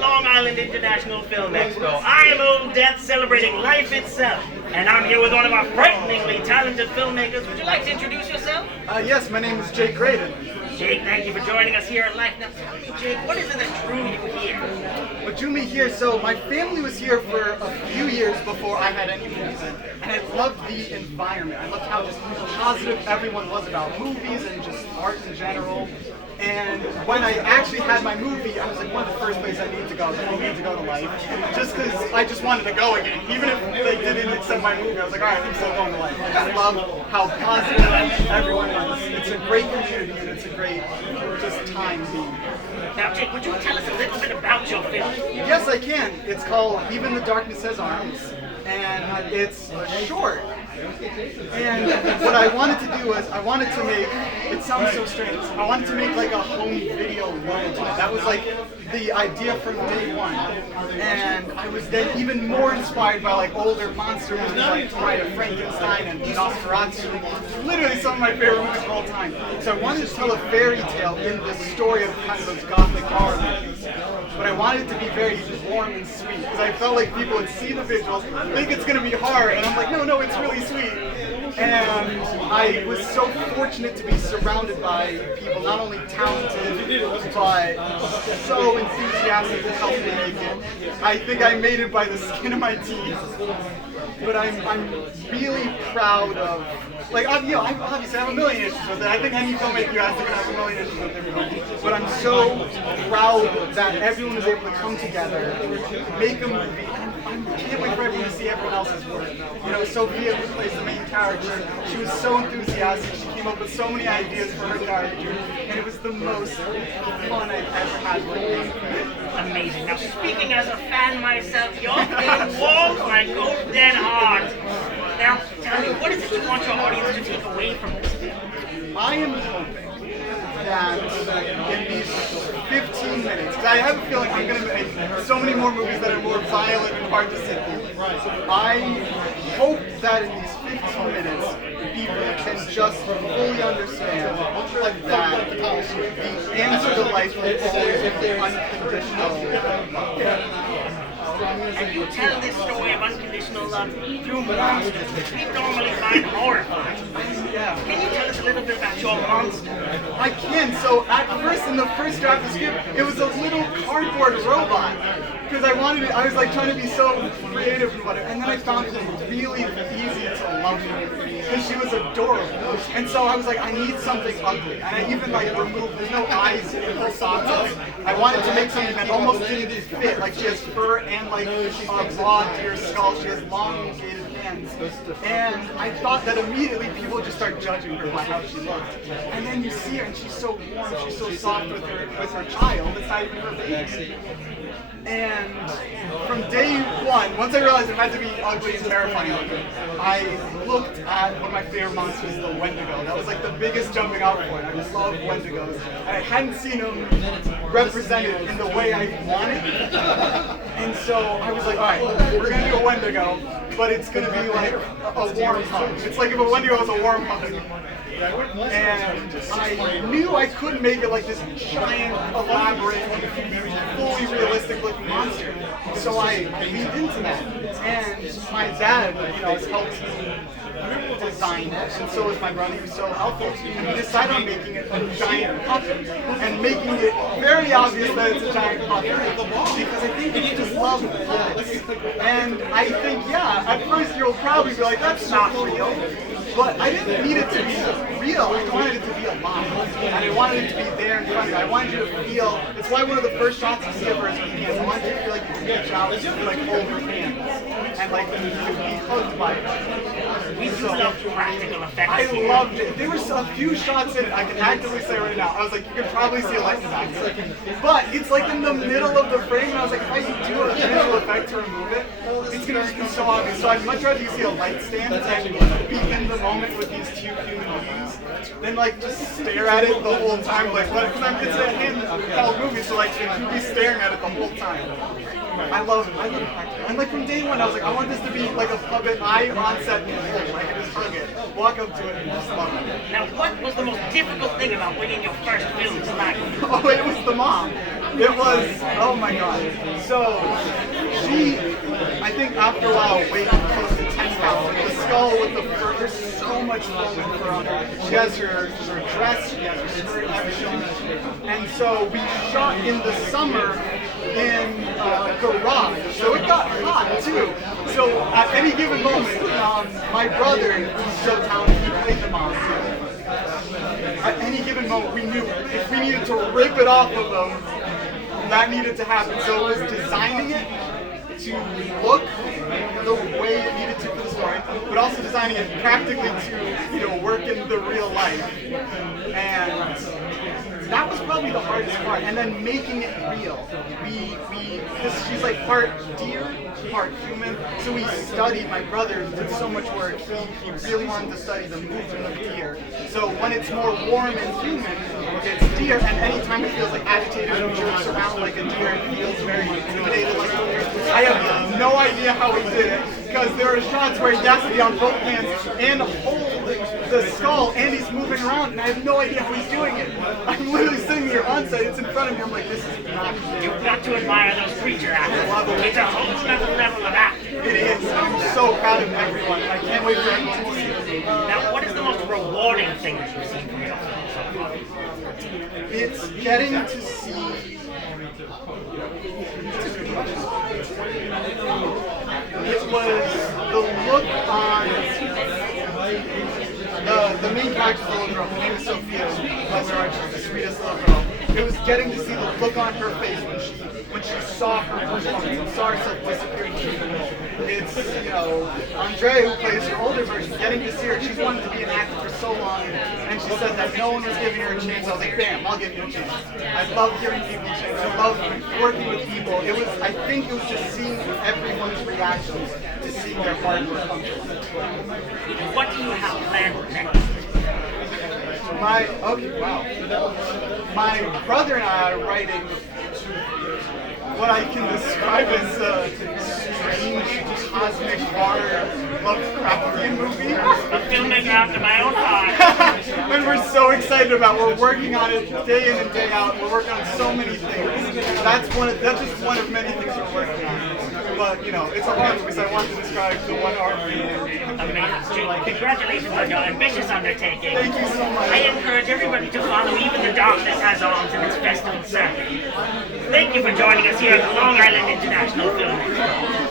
Long Island International Film Expo. I am Old Death celebrating life itself. And I'm here with one of our frighteningly talented filmmakers. Would you like to introduce yourself? Yes, my name is Jake Graydon. Jake, thank you for joining us here at LIIFE. Now tell me, Jake, what is it that drew you here? What drew me here, so my family was here for a few years before I had any movies, and I loved the environment. I loved how just positive everyone was about movies and just art in general. And when I actually had my movie, I was like, one of the first places I need to go. I need to go to LIIFE, just because I just wanted to go again. Even if they didn't accept my movie, I was like, all right, I'm still going to LIIFE. I just love how positive everyone was. It's a great community, and it's a great just time being. Now, Jake, would you tell us a little bit about your film? Yes, I can. It's called Even the Darkness Has Arms, and it's a short. And what I wanted to do was, I wanted to make, it sounds so strange, I wanted to make like a home video world. That was like the idea from day one. And I was then even more inspired by like older monster movies like Bride of Frankenstein and Nosferatu. Literally some of my favorite movies of all time. So I wanted to tell a fairy tale in the story of kind of those gothic horror movies. But I wanted it to be very warm and sweet, because I felt like people would see the visuals, think it's going to be horror, and I'm like, no, it's really sweet. And I was so fortunate to be surrounded by people, not only talented, but so enthusiastic to help me make it. I think I made it by the skin of my teeth. But I'm really proud of, like, I obviously have a million issues with it. I think any filmmaker has to have a million issues with everybody. But I'm so proud that everyone was able to come together, make a movie. I can't wait for everyone to see everyone else's work. You know, Sophia, who plays the main character, she was so enthusiastic. She came up with so many ideas for her character, and it was the most fun I've ever had working. Amazing. Now, speaking as a fan myself, your film warms my cold dead heart. Now, tell me, what is it you want your audience to take away from this film? I am hoping that in these 15 minutes, because I have a feeling I'm going to make so many more movies that are more violent and hard to sit through. I hope that in these 15 minutes, people can just fully understand that the answer to life is always unconditional. And you tell this story of unconditional love through monsters, which we normally find horrifying. Can you tell us a little bit about your monster? I can. So at first, in the first draft of the script, it was a little cardboard robot. Because I was like trying to be so creative and whatever. And then I found it really easy to love her. Because she was adorable. And so I was like, I need something ugly. And I even like removed, there's no eyes in her sockets. I wanted to make something that almost didn't fit. Like she has fur and like a broad deer skull. She has long elongated hands. And I thought that immediately people would just start judging her by how she looked. And then you see her and she's so warm, she's so soft with her child. It's not even her baby. And from day one, once I realized it had to be ugly and terrifying looking, I looked at one of my favorite monsters, the Wendigo. That was like the biggest jumping out point. I just love Wendigos. And I hadn't seen them represented in the way I wanted. And so I was like, all right, we're going to do a Wendigo, but it's going to be like a warm hug. It's like if a Wendigo was a warm hug. And I knew I couldn't make it like this giant, elaborate, fully realistic looking monster. So I leaned into that. And my dad, has helped me design it, and so is my brother, who's so helpful. And we decided on making it a giant puppet, and making it very obvious that it's a giant puppet, because I think you just love puppets. And I think, at first you'll probably be like, that's not real. But I didn't need it to be real. I wanted it to be alive. And I wanted it to be there in front of you. I wanted you to feel, it's why one of the first shots you see of her is her hands. I wanted you to feel like you could reach out and like hold her hands. And like you be hugged by her. We do love practical effects. I loved it. There were a few shots in it, I can actively say right now. I was like, you could probably see a light in the back. But it's like in the middle of the frame, and I was like, if I do a visual effect to remove it, it's going to just be so obvious. So I'd much rather you see a light stand and be in the moment with these two human beings than like just stare at it the whole time. Like, because it's a handheld movie, so like you can be staring at it the whole time. I love it. And like from day one, I was like, I want this to be like a puppet I on set can hold. I can just hug it, walk up to it, and just love it. Now, what was the most difficult thing about bringing your first film to life? Oh, it was the mom. It was, oh my god. So, she, I think after a while, weighed close to 10 pounds. Like the skull with the fur, there's so much flowing fur on her. She has her dress, she has her skirt, everything. And so we shot in the summer in a garage. So it got hot too. So at any given moment, my brother, who's so talented, he played the mom too. At any given moment, we knew if we needed to rip it off of them, that needed to happen. So it was designing it to look the way it needed to for the story, but also designing it practically to, work in the real life. And that was probably the hardest part. And then making it real. Because she's like part deer, part human. So we studied, my brother did so much work. He really wanted to study the movement of deer. So when it's more warm and human, it's deer, and anytime it feels like agitated and jerks around like a deer, it feels very intimidated like a deer. I have no idea how he did it, because there are shots where he has to be on both hands and hold the skull, and he's moving around, and I have no idea how he's doing it. I'm literally sitting here on site, it's in front of me, I'm like, this is not. You've got to admire those creature actors. It's a whole other level of acting. It is. I'm so proud of everyone. I can't wait for everyone to see it. Now, what is the most rewarding thing that you've seen from your film so far? It's getting to see. It was the look on the main character's little girl. Her name is Sophia. Bless her heart, she's the sweetest little girl. It was getting to see the look on her face when she saw her performance and saw herself disappearing through the wall. It's, Andrea, who plays her older version, getting to see her. She's wanted to be an actor for so long, and she said that no one was giving her a chance. I was like, bam, I'll give you a chance. I love hearing people change. I love working with people. I think it was just seeing everyone's reactions to seeing their hard work come to life. What do you have planned next? My brother and I are writing what I can describe as a strange cosmic horror Lovecraftian movie. A filmmaker after my own heart. And we're so excited about it. We're working on it day in and day out. We're working on so many things. That's just one of many things we're working on. But it's a hard because I want to describe the one horror movie. Amazing. Congratulations on your ambitious undertaking. Thank you so much. I encourage everybody to follow Even the Darkness Has Arms in its festival circuit. Thank you for joining us here at the Long Island International Film Expo.